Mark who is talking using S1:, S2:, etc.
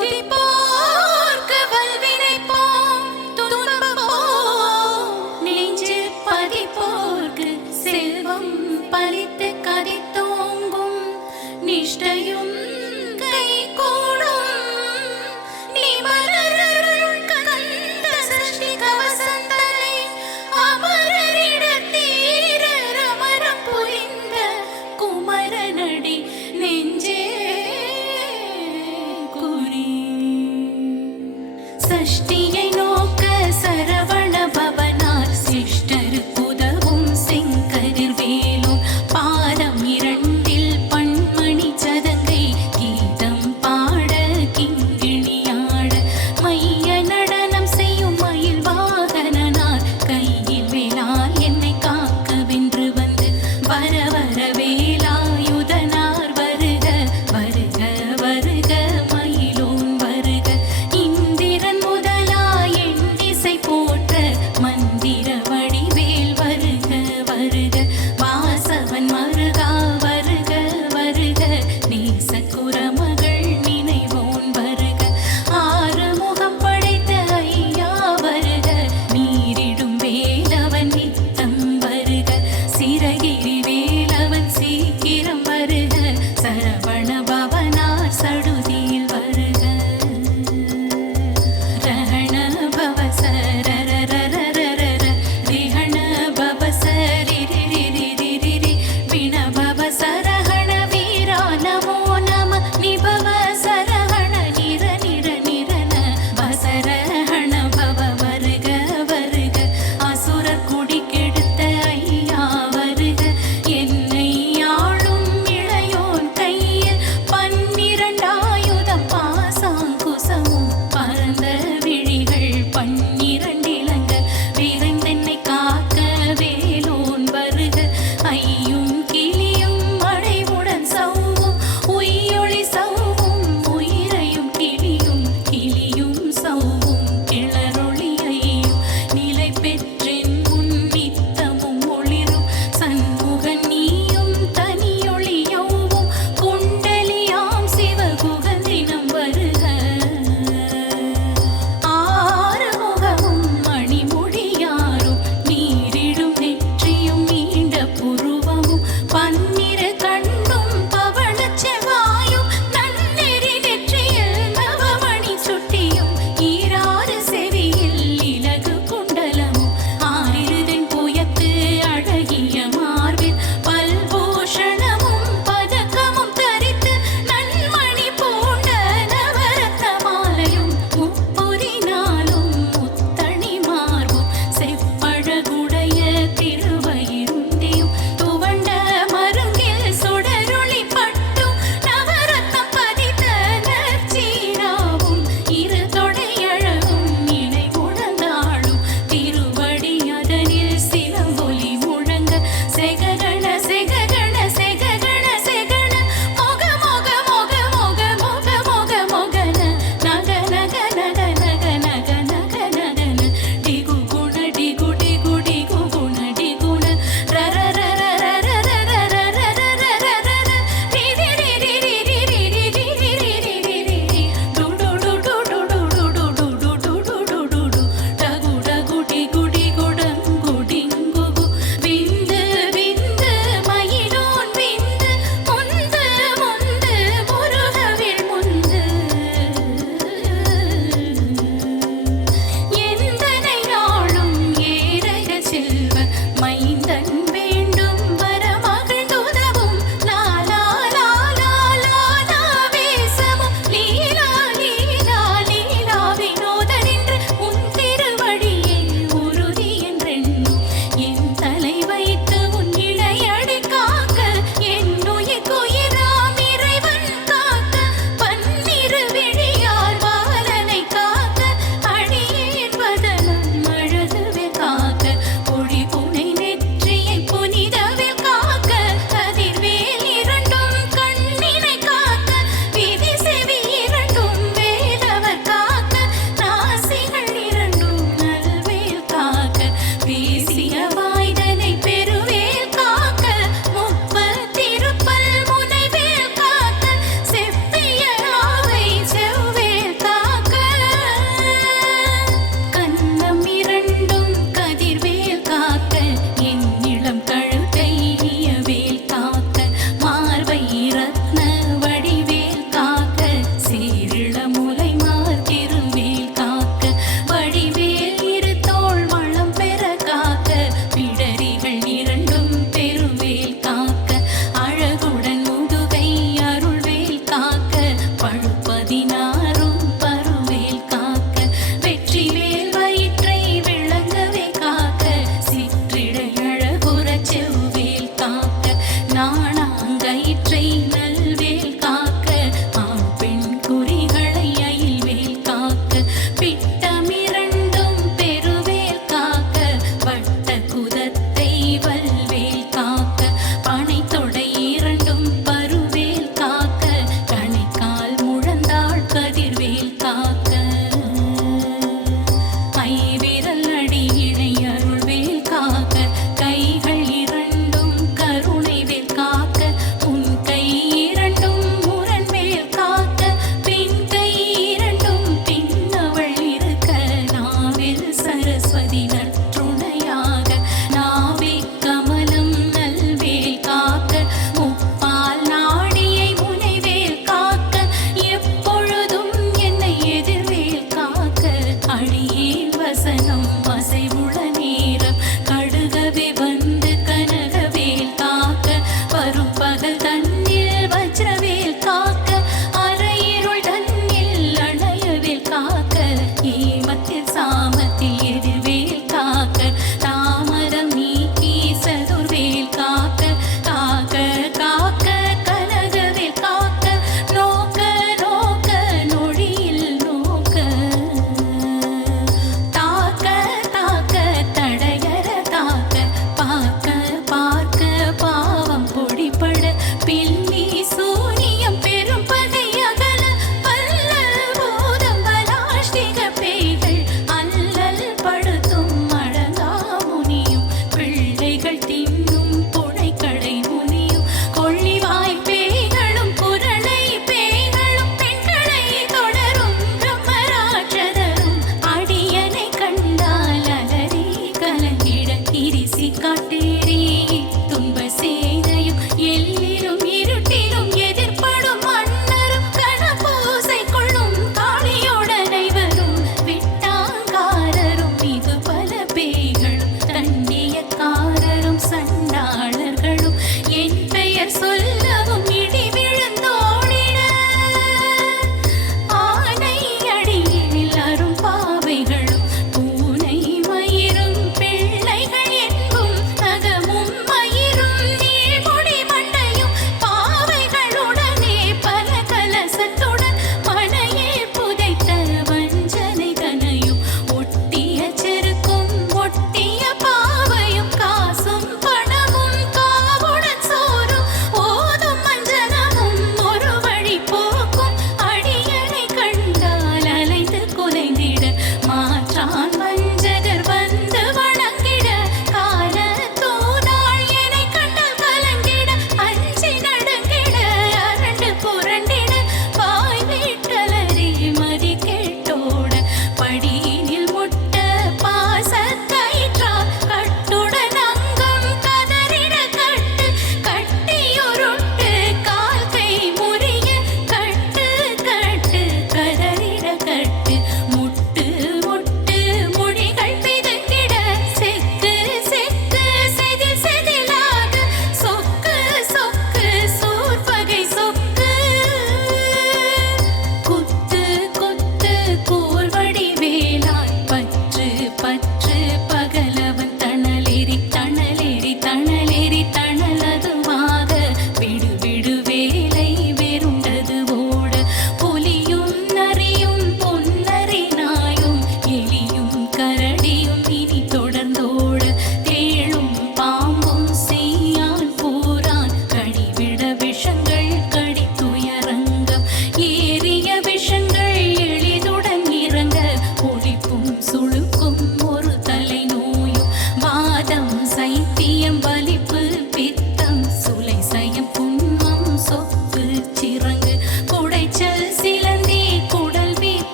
S1: people. Srishti